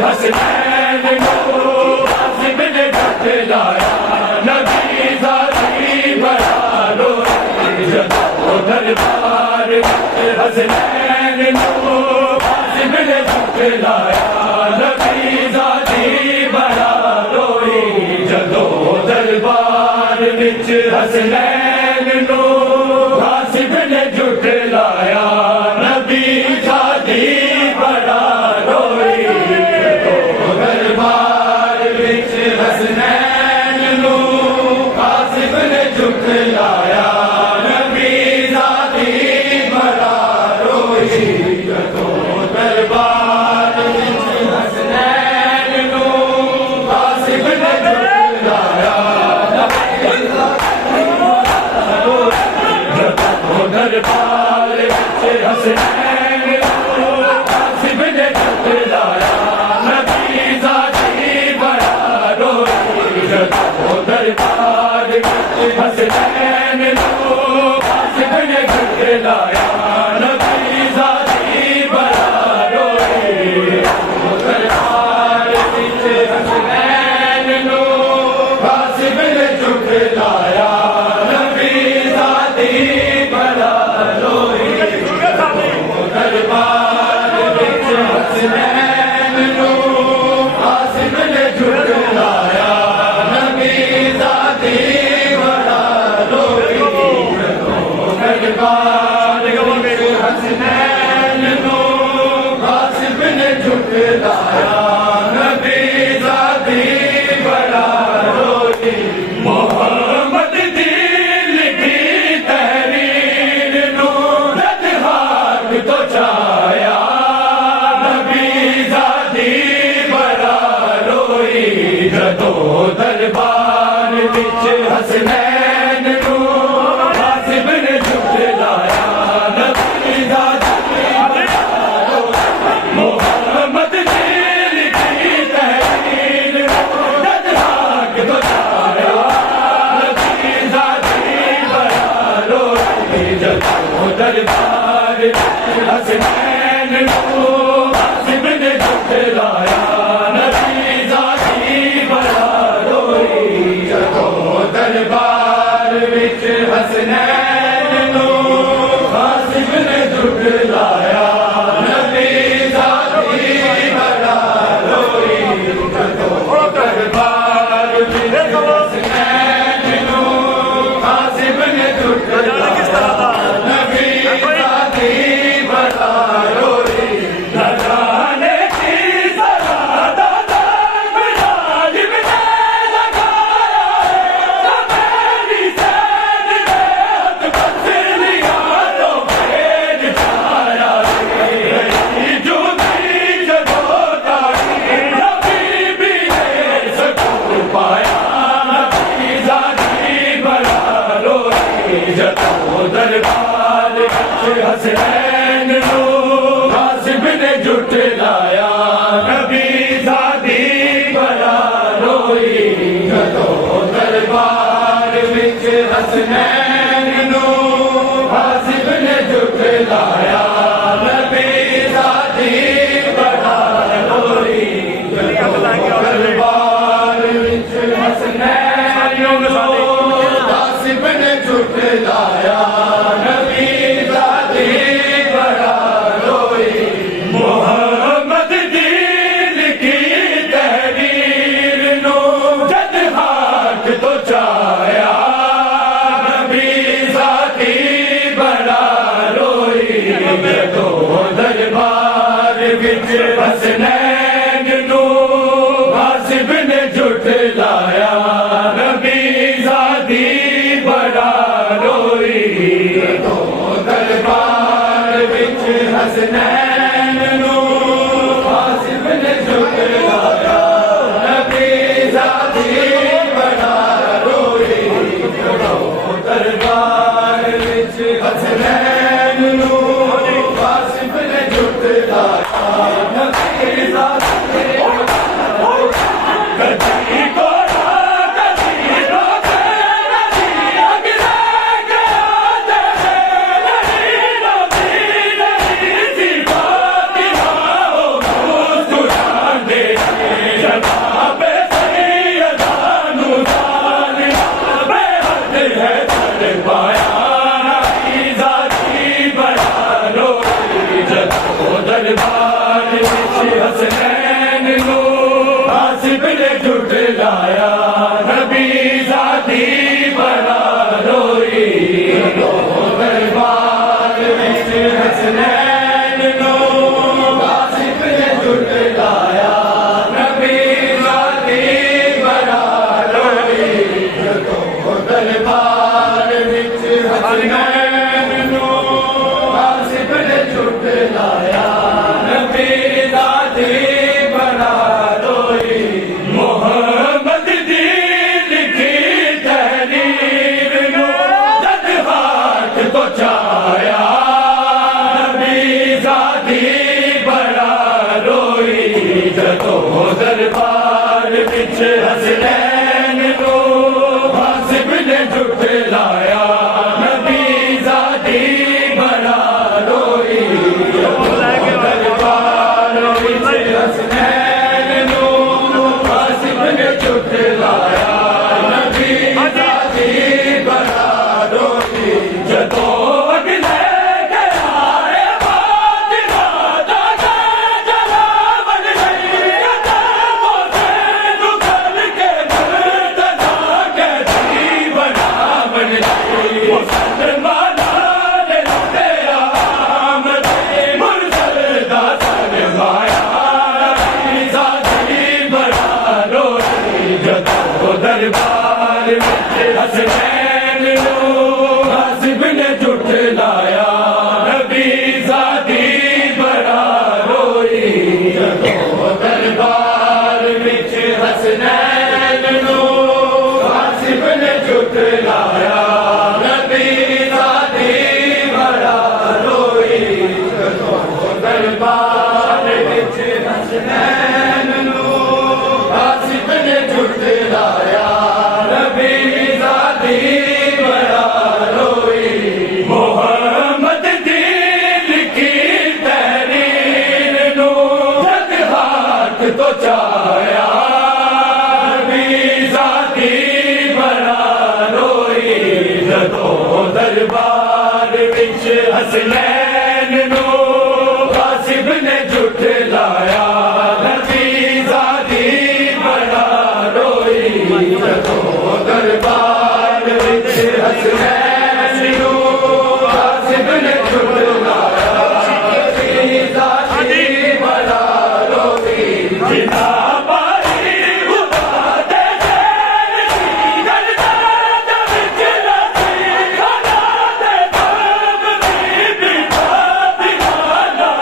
हसनैन को आसिम ने बतलाया नबी ज़ाती बड़ा रोए जदो दरबार हसनैन को आसिम ने बतलाया नबी ज़ाती बड़ा रोए जदो दरबार विच हसनैन को आसिम ने जुटलाया नबी ज़ाती बड़ा रोए हसनैन नो आसिफ ने झुकलाया नबी ज़ाती बड़ा रोई जदो दरबार विच हसनैन नो आसिफ ने झुकलाया नबी ज़ाती बड़ा रोई जदो दरबार विच हसनैन नो आसिफ ने झुकलाया नबी ज़ाती बड़ा रोई जदो दरबार हसनैन नो आसिफ ने झुकलाया नबी ज़ाती बड़ा रोई दरबार हसनैन नो आसिफ ने झुकलाया नबी ज़ाती बड़ा रोई दरबार हसनैन नो आसिफ ने झुकलाया नबी ज़ाती बड़ा रोई दरबार हसनैन नो आसिफ ने झुकलाया नबी ज़ाती बड़ा रोई मोहम्मद दी लिखी तहरीर नो रद हाथ तो छाया नबी ज़ाती बड़ा रोई जदो दरबार विच हसनैन नो आसिफ ने झुकलाया नबी ज़ाती बड़ा रोई मोहम्मद दी लिखी तहरीर नो रद हाथ तो छाया नबी ज़ाती बड़ा रोई जदो दरबार हसनैन नो आसिफ ने झुकलाया नबी ज़ाती बड़ा रोई विच हसनैन नू गासिब ने झुठलाया नबी ज़ादी बड़ा रोई तो दरबार विच हसनैन नू गासिब ने झुठलाया नबी ज़ादी बड़ा रोई तो दरबार विच हसनैन नू गासिब ने झुठलाया नबी ज़ादी कदी कोड़ा कदी रोते नदी अगले गया नदी नदी नदी सी फातिमा ओ मुस्कुरान दे जनाब सैयदा नू जालिमा बेहद है दरबाया नबी ज़ादी बड़ा रोई जदों दरबार विच हसनैन नू गासिब ने झुठलाया नबी ज़ादी बड़ा रोई तो दरबार विच हसनैन नू गासिब ने झुठलाया नबी ज़ादी बड़ा रोई तो दरबार विच हसनैन नू गासिब ने झुठलाया नबी ज़ादी बड़ा रोई मोहम्मद दी लिखी तहरीर नू जद हाथ तो चाया नबी ज़ादी बड़ा रोई जदों दरबार विच हसनैन नू गासिब ने झुठलाया नबी ज़ादी बड़ा रोई दरबार विच हसनैन नू गासिब ने झुठलाया नबी ज़ादी बड़ा रोई जदों अगले गया फातिमा दा जलावन सैयदा हुसैन गल के मुर्तज़ा के दीवाना बन गई मुसलमाना ने लौटे आमद मुरसल दा सरमाया नबी ज़ादी बड़ा रोई जदों दरबार विच हसनैन नू गासिब ने झुठलाया नबी ज़ादी बड़ा रोई जदों दरबार विच हसनैन नू गासिब ने झुठलाया नबी ज़ादी बड़ा रोई जदों दरबार विच हसनैन नू गासिब ने झुठलाया नबी ज़ादी बड़ा रोई मोहम्मद दी लिखी तहरीर नू जद हाथ तो चाया नबी ज़ादी बड़ा रोई जदों दरबार विच हसनैन नू गासिब ने झुठलाया नबी ज़ादी बड़ा रोई जदों दरबार विच हसनैन नू गासिब ने झुठलाया नबी ज़ादी बड़ा रोई जिना पाई खुदा दे चैन दी गलता विच लसी खड़ा दे तब भी फातिमा दा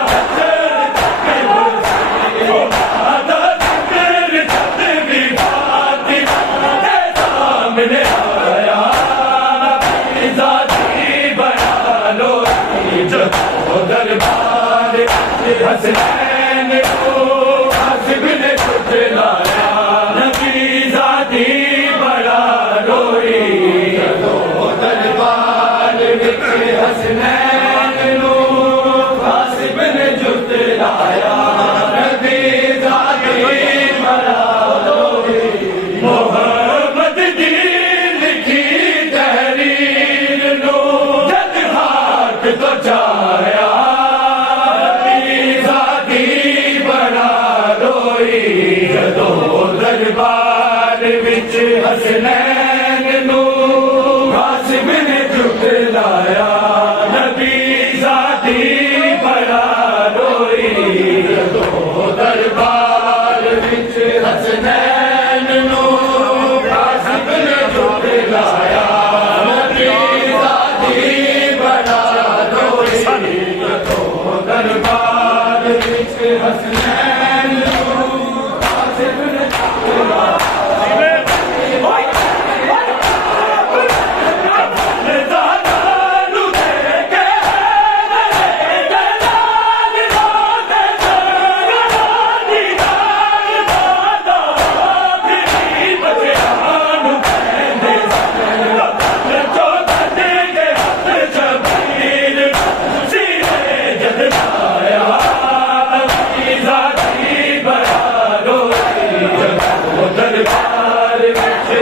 सामने आया नबी ज़ादी बड़ा रोई जदों दरबार हसनैन नू गासिब ने झुठलाया नबी ज़ादी बड़ा रोई जदों दरबार विच हसनैन नू गासिब ने झुठलाया नबी ज़ादी बड़ा रोई मोहम्मद दी लिखी तहरीर नू जद हाथ तो चाया नबी ज़ादी बड़ा रोई जदों दरबार विच हसनैन नू गासिब ने झुठलाया नबी ज़ादी बड़ा रोई हसनैन कासिम ने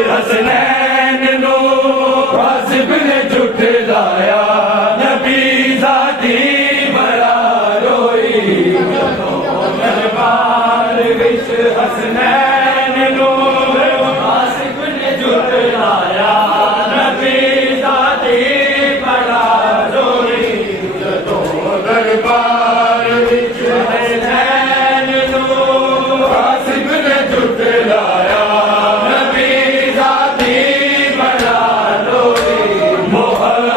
हसनैन नो कासिम ने झुठलाया नबी ज़ाती बड़ा रोई दरबार विच हसनैन नो कासिम ने झुठलाया नबी ज़ाती बड़ा रोई दरबार विच हसनैन नो कासिम ने झुठलाया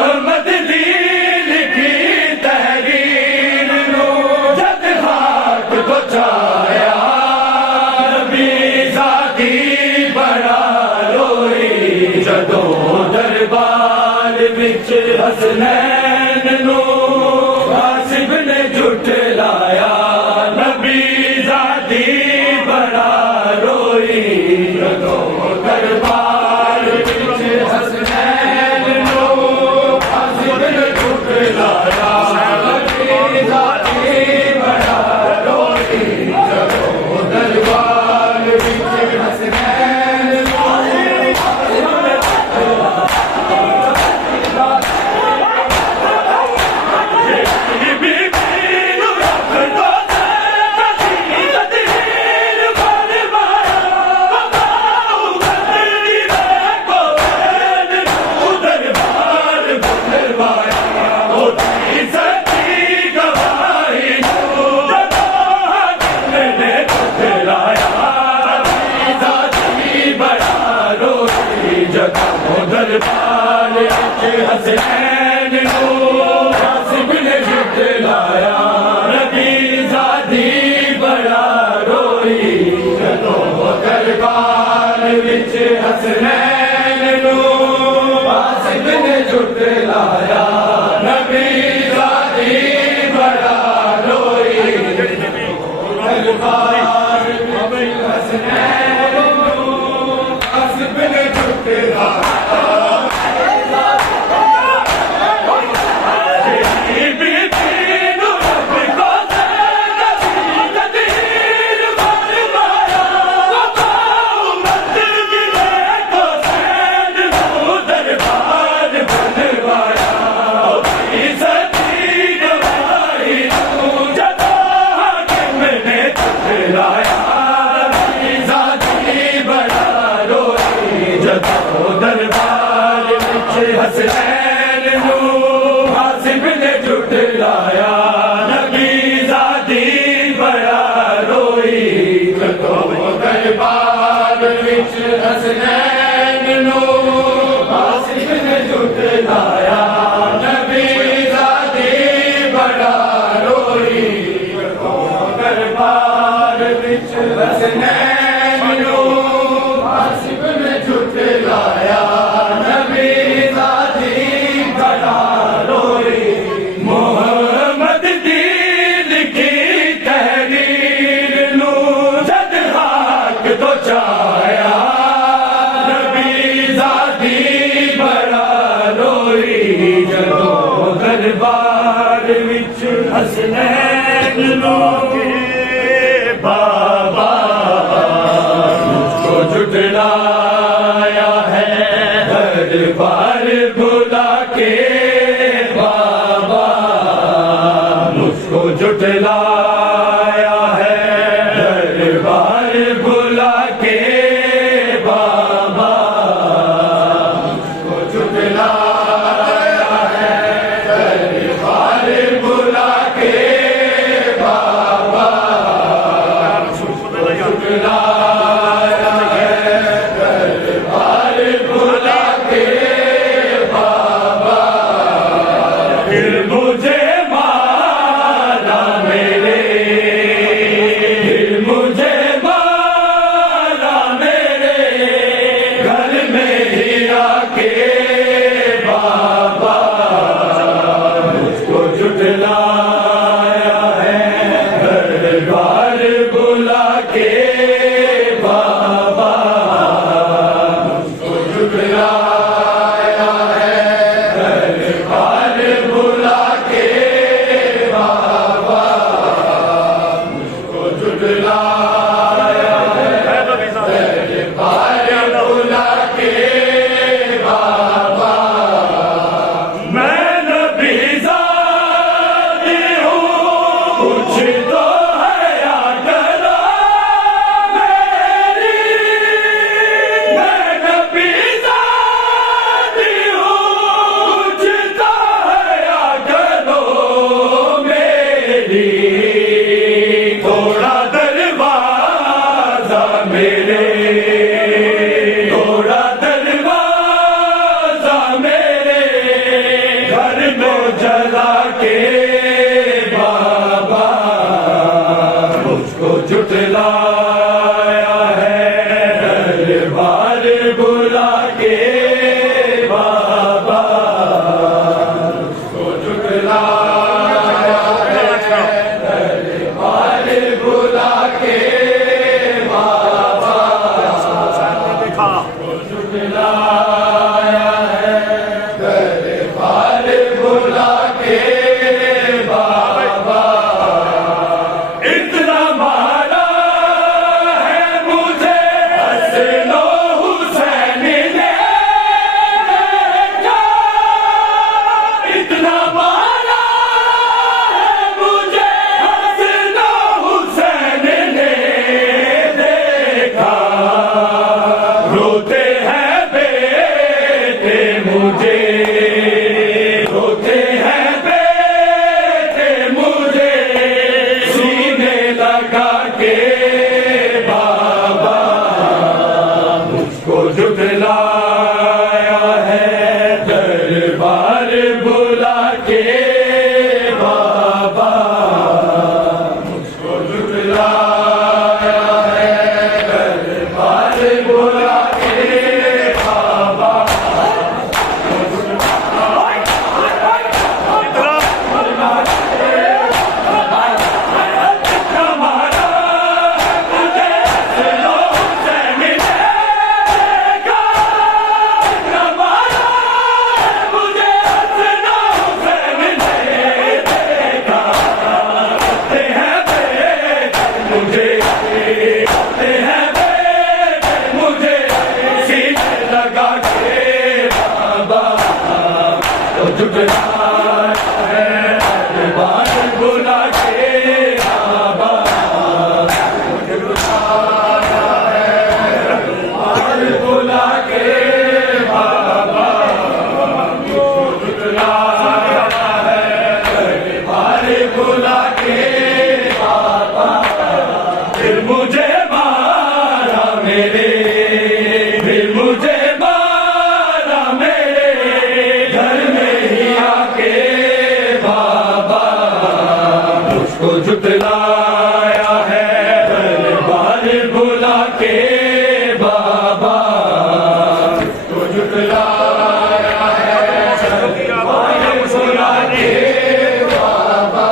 हसनैन नो कासिम ने झुठलाया नबी ज़ाती बड़ा रोई दरबार विच हसनैन नो कासिम ने झुठलाया नबी ज़ाती बड़ा रोई दरबार विच हसनैन नो दरबार हसनैन नो कासिम ने झुठलाया नबी ज़ाती बड़ा रोई दरबार विच हसनैन नो कासिम ने झुठलाया नबी ज़ाती बड़ा रोई दरबार विच हसनैन नो कासिम ने झुठलाया हसनैन नो कासिम ने झुठलाया नबी ज़ाती बड़ा रोई दरबार विच हसनैन नो कासिम ने झुठलाया नबी ज़ाती बड़ा रोई दरबार विच हसनैन नो कासिम ने झुठलाया दरबार विच हसनैन नो बाबा मुझको झुठलाया है दरबार बुला के बाबा मुझको झुठलाया है दरबार बुला के बाबा मुझको झुठलाया है दरबार बुला के बाबा जुटलाया है दरबार बुला के बाबा। मैं नबी ज़ादी हूँ, कुछ तो है या करो मेरी। मैं नबी ज़ादी हूँ, कुछ तो है या करो मेरी। थोड़ा दरवाजा मेरे, थोड़ा दरवाजा मेरे घर में जला के बाबा। मुझको जुटलाया है दरबार बुला के बाबा। मुझको जुटलाया है दरबार बुला के बाबा। जुटलाया है दरबार बुला के बाबा। इतना मारा है मुझे हसनो हुसैन ने देखा। इतना मारा है मुझे हसनो हुसैन ने देखा। रोते हैं बेटे मुझे, रोते हैं बेटे मुझे सीने लगा के बाबा। मुझको जुटलाया है दरबार बुला के बाबा। मुझको जुटलाया है दरबार बुला के बाबा। हमारा मुझे हसनो हुसैन ने देखा। हमारा मुझे हसनो हुसैन ने देखा। आते हैं बेटे मुझे, आते हैं बेटे मुझे सीने लगा के बाबा। तो जुटलाया है दरबार बुला के बाबा। जुटलाया है दरबार बुला के बाबा। जुटलाया है दरबार बुला के बाबा। फिर मुझे मारा मेरे, फिर मुझे मारा मेरे घर में ही आके बाबा। मुझको जुटलाया है दरबार बुला के बाबा। मुझको जुटलाया है दरबार बुला के बाबा।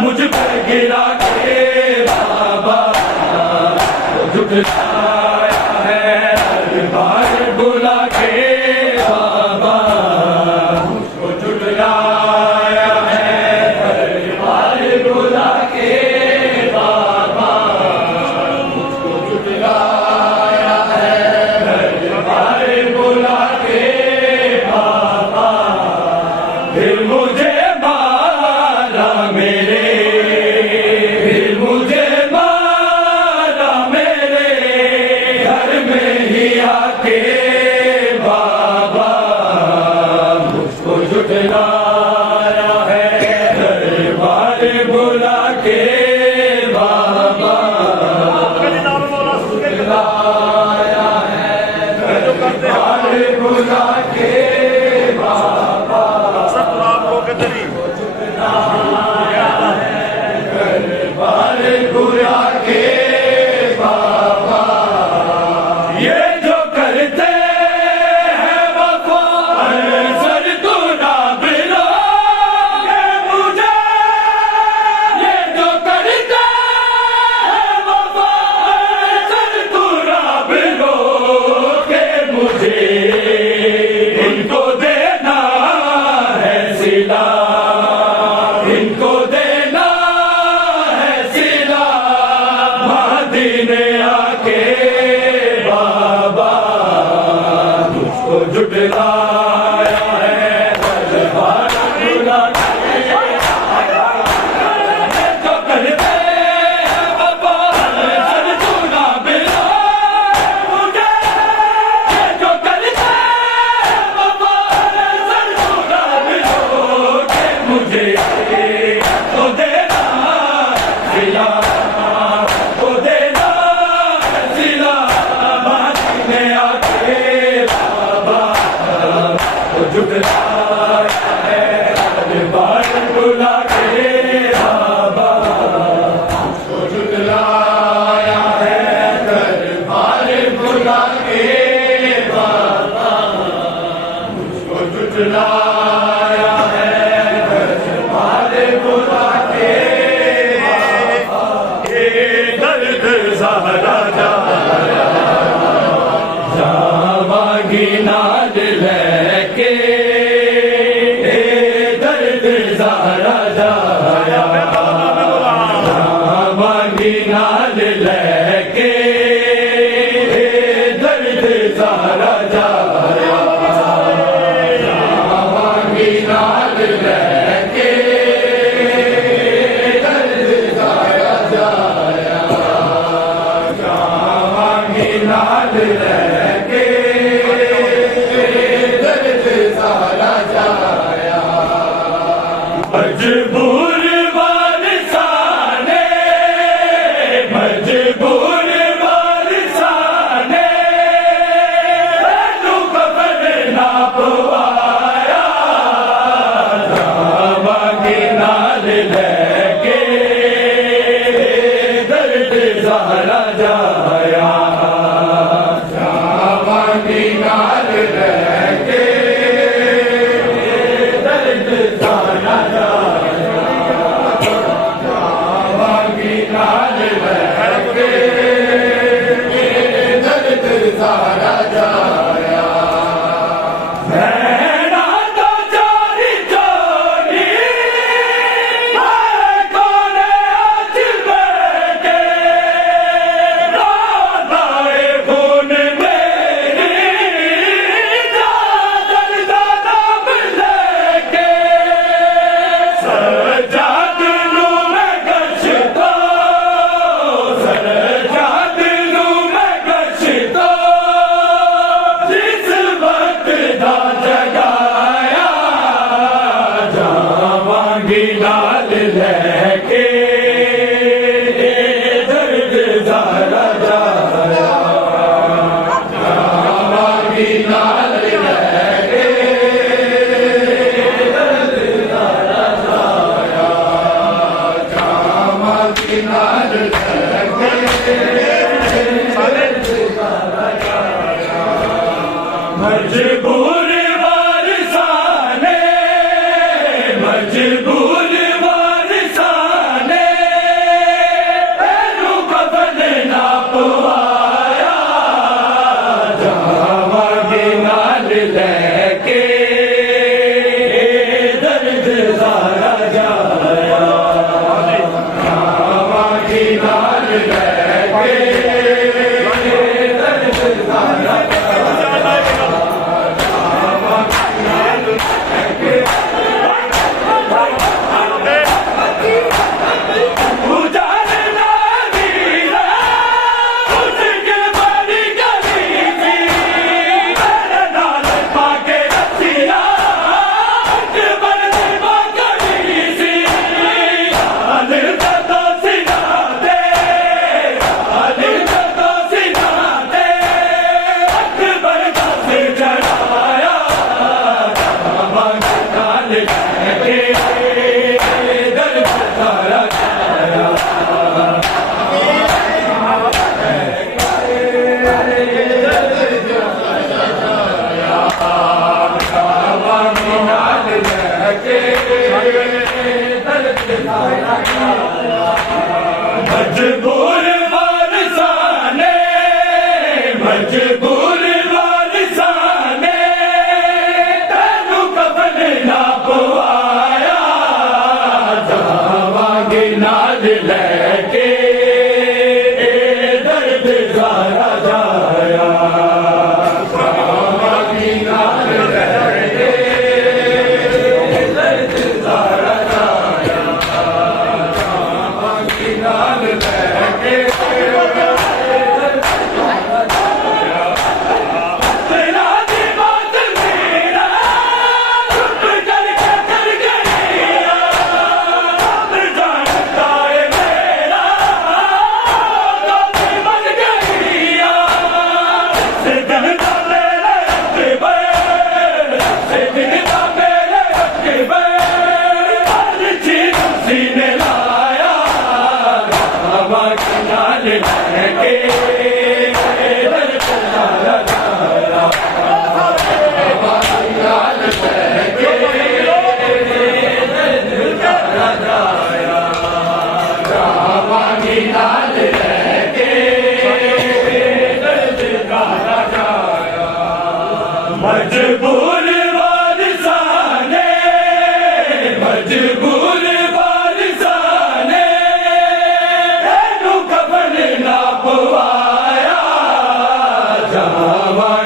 मुझ पर गिरा के बाबा। जुटलाया है दरबार बुला के बाबा। मुझको जुटलाया है दरबार बुला के बाबा। मुझको जुटलाया है दरबार बुला के बाबा। फिर मुझे मारा मेरे, फिर मुझे मारा मेरे घर में ही आके बाबा। मुझको जुटलाया है दरबार बुला के बाबा। जुटलाया है दरबार बुला के बाबा। दरबार बुला के बाबा। झुटलाया है दरबार बुला के जो करते हैं बाबा सर चूना बिला मुझे जो करते हैं बाबा सर चूना बिलो के मुझे तो देना सिला तो देना सिला मांगने आके बाबा तो झुटलाया है दरबार बुला के बाबा तो झुटलाया है दरबार बुला के बाबा तो झुटलाया है दरबार बुला के बाबा ये दर्द सहारा जावागी नाद लेके दर्द सहारा जाया जावागी नाद लेके दर्द सहारा जाया जावागी नाद लेके दर्द सहारा जाया जावागी नाद लेके दर्द सहारा जाया मजबूर वारिसाने मजबूर वारिसाने तू कफन ना पवाया जावागी नाल लेके दर्द सहारा जाया जावागी नाल लेके दर्द सहारा जाया जावागी नाल लेके दर्द सहारा जाया भैना तो चोरी चोरी हाय कोने आज बैठे दादाए खून मेरी दादर दादा लेके सरजाद नू मैं गश्तो सरजाद नू मैं गश्तो जिस वक्त दा जगाया जावांगी नाल लेके दर्द सहारा जाया जावांगी नाल लेके दर्द सहारा जाया जावांगी नाल लेके दर्द सहारा जाया मजबूर वारिसाने मजबूर वारिसाने तू कफन ना पवाया जावागी नाल लेके दर्द सहारा जाया जावागी नाल लेके दर्द सहारा जाया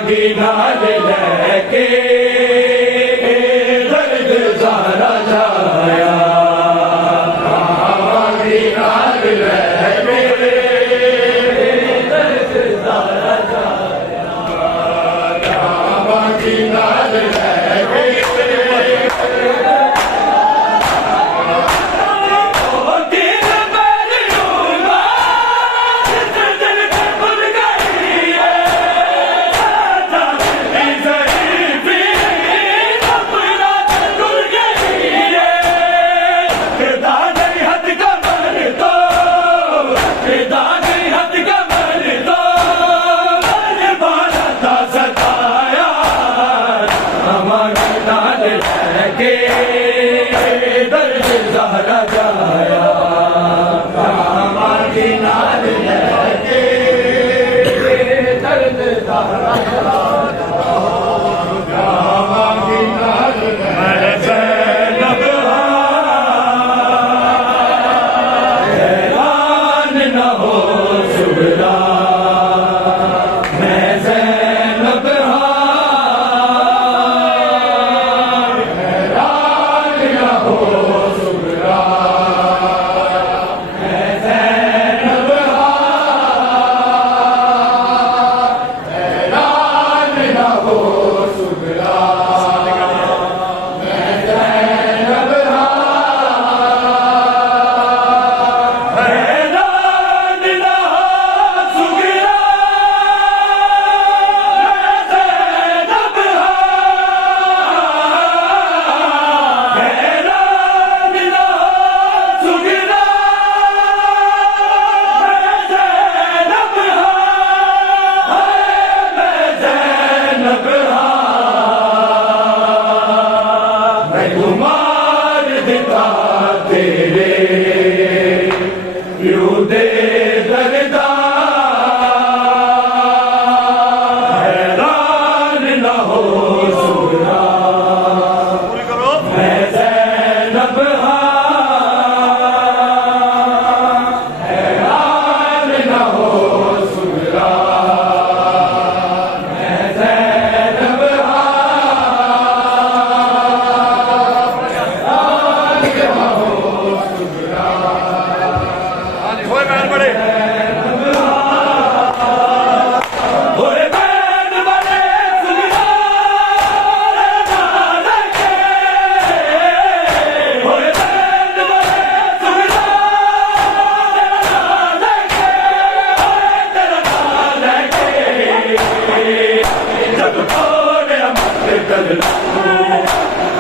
की नाल लेके दर्द सारा जाया कामां की नाल लेके दर्द सारा जाया कामां की नाल लेके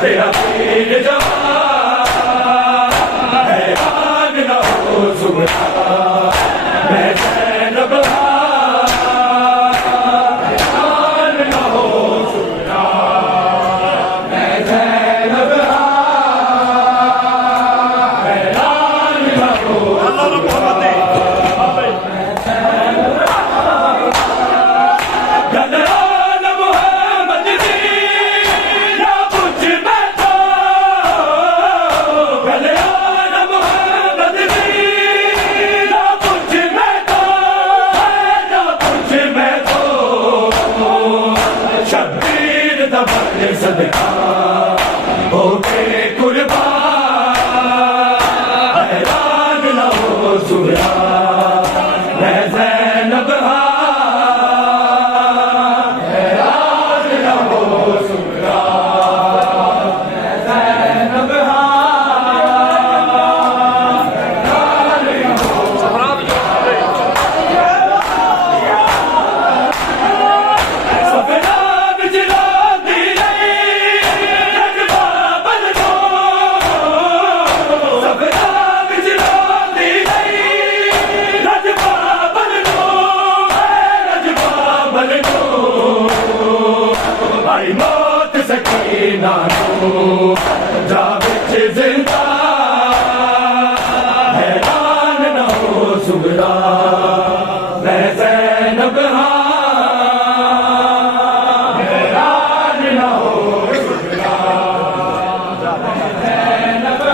तेरा पीर जवान हैरान न हो सुगरा मैं ज़ैनब हैरान न हो सुगरा मैं ज़ैनब हैरान न हो सदका होके कुर्बान हैरान न हो सुगरा मैं ज़ैनब हैरान न हो सुगरा मैं ज़ैनब हैरान न हो मौत सकीना जा बिच जिंदा हैरान न हो सुगरा मैं ज़ैनब हैरान न हो सुगरा ज़ैनब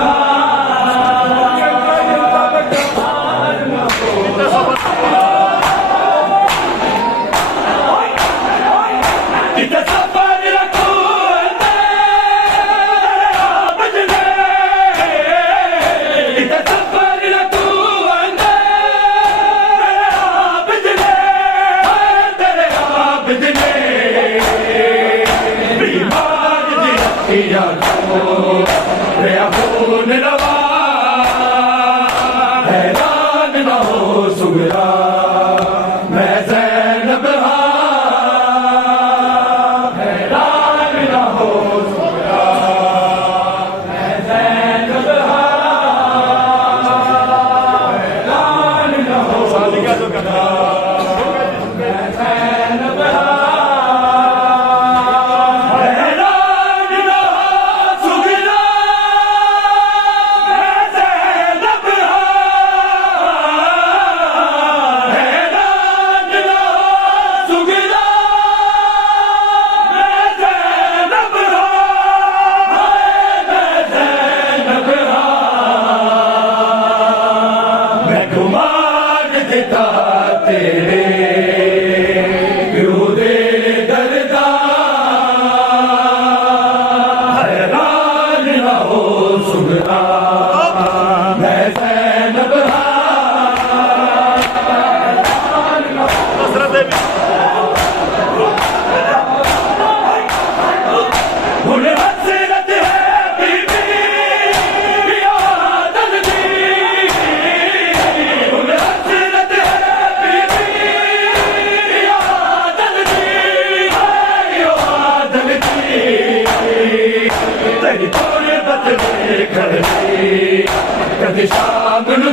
ਸ਼ਾਮ ਨੂੰ